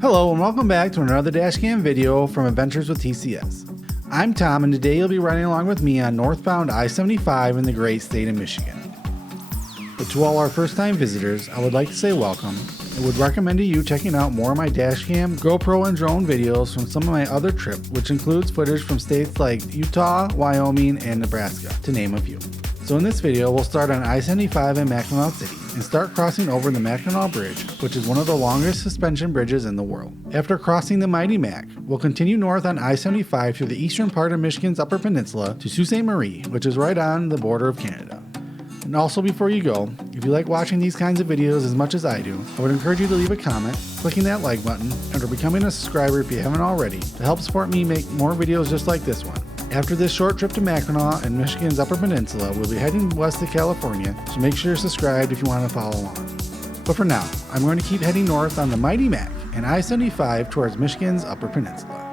Hello and welcome back to another Dashcam video from Adventures with TCS. I'm Tom and today you'll be riding along with me on northbound I-75 in the great state of Michigan. But to all our first time visitors, I would like to say welcome and would recommend to you checking out more of my Dashcam, GoPro and drone videos from some of my other trips, which includes footage from states like Utah, Wyoming, and Nebraska, to name a few. So in this video, we'll start on I-75 in Mackinaw City and start crossing over the Mackinac Bridge, which is one of the longest suspension bridges in the world. After crossing the mighty Mac, we'll continue north on I-75 through the eastern part of Michigan's Upper Peninsula to Sault Ste. Marie, which is right on the border of Canada. And also before you go, if you like watching these kinds of videos as much as I do, I would encourage you to leave a comment, clicking that like button, and or becoming a subscriber if you haven't already, to help support me make more videos just like this one. After this short trip to Mackinac and Michigan's Upper Peninsula, we'll be heading west to California, so make sure you're subscribed if you want to follow along. But for now, I'm going to keep heading north on the mighty Mac and I-75 towards Michigan's Upper Peninsula.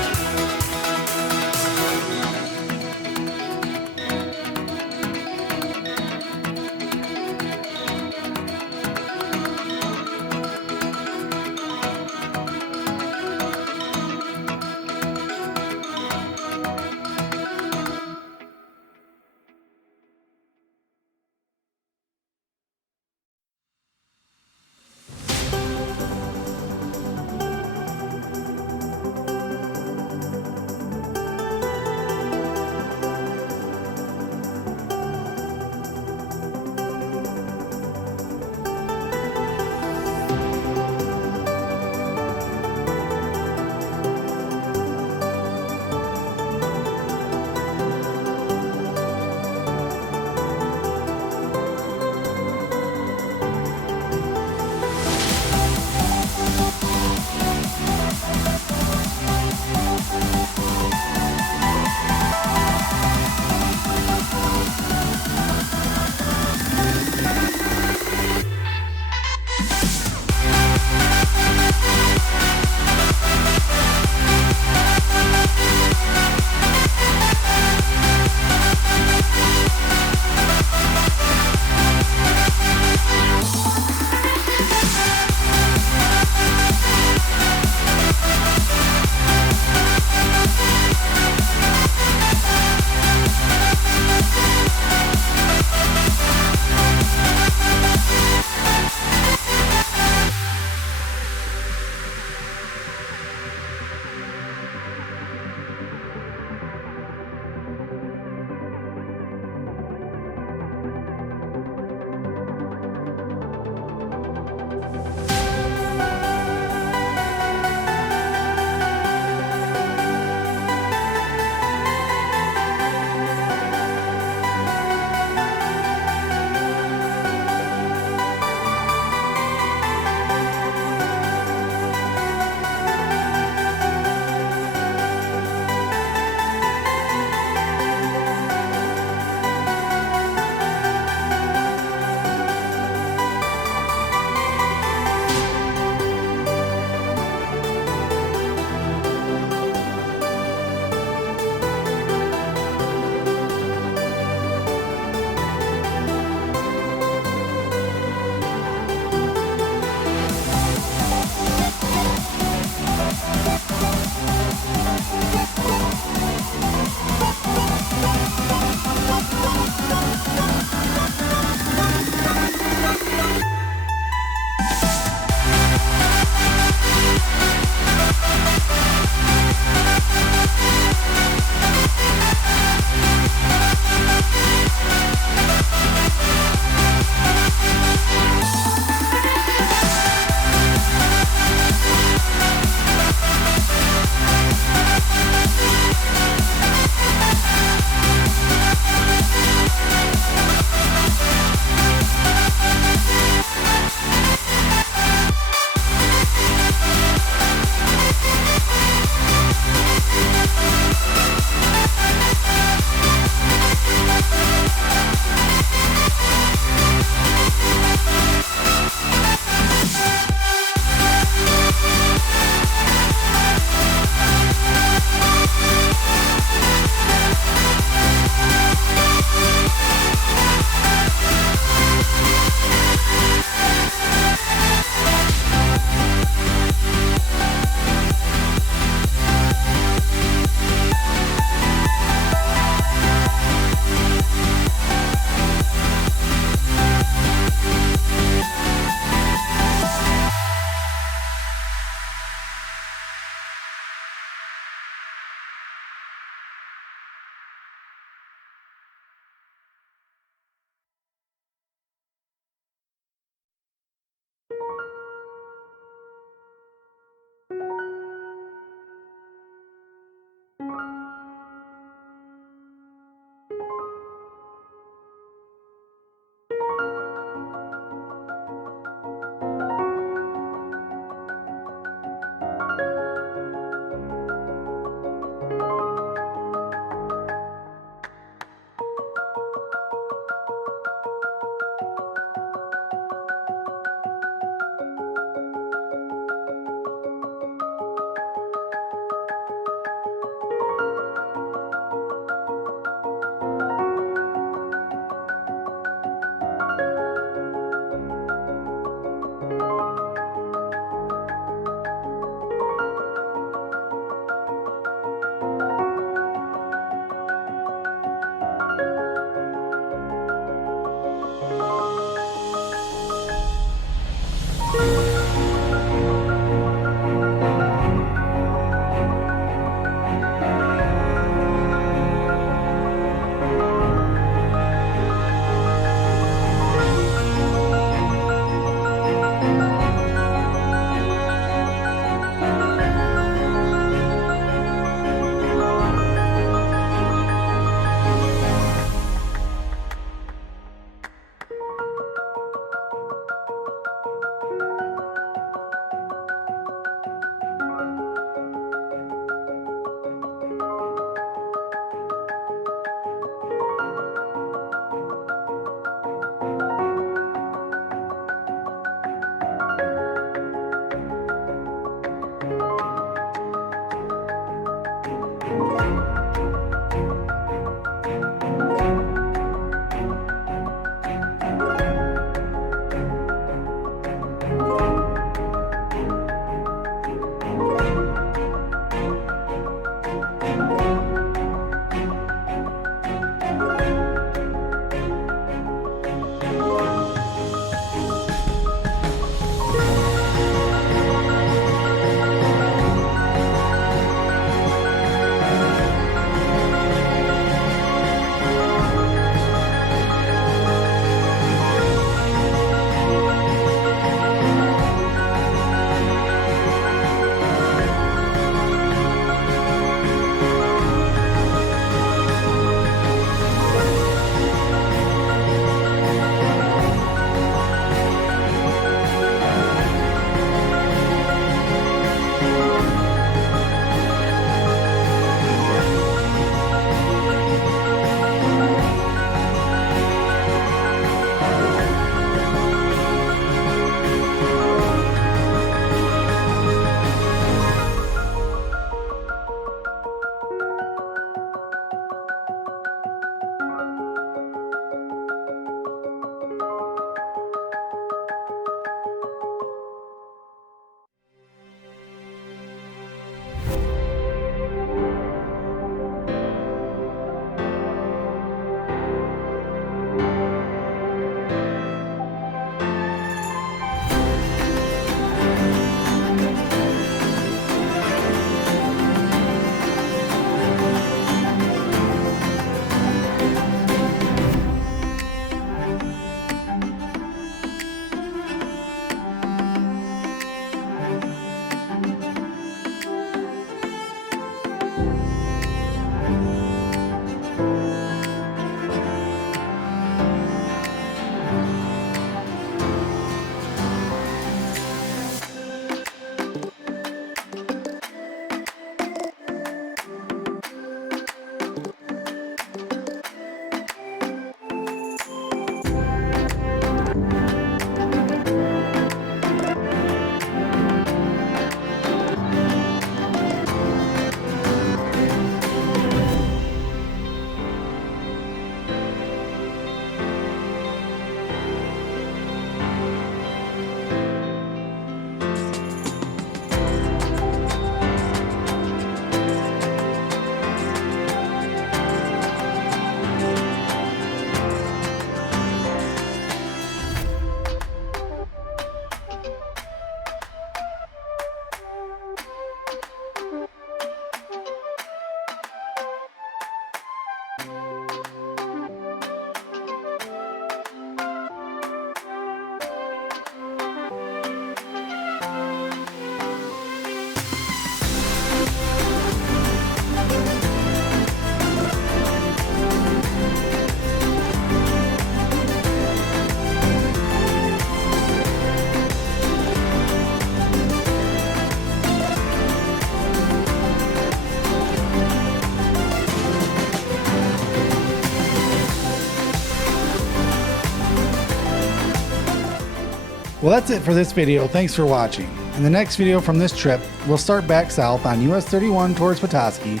Well, that's it for this video. Thanks for watching. In the next video from this trip, we'll start back south on US 31 towards Petoskey,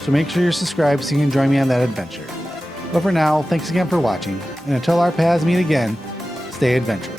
so make sure you're subscribed so you can join me on that adventure. But for now, thanks again for watching, and until our paths meet again, stay adventurous.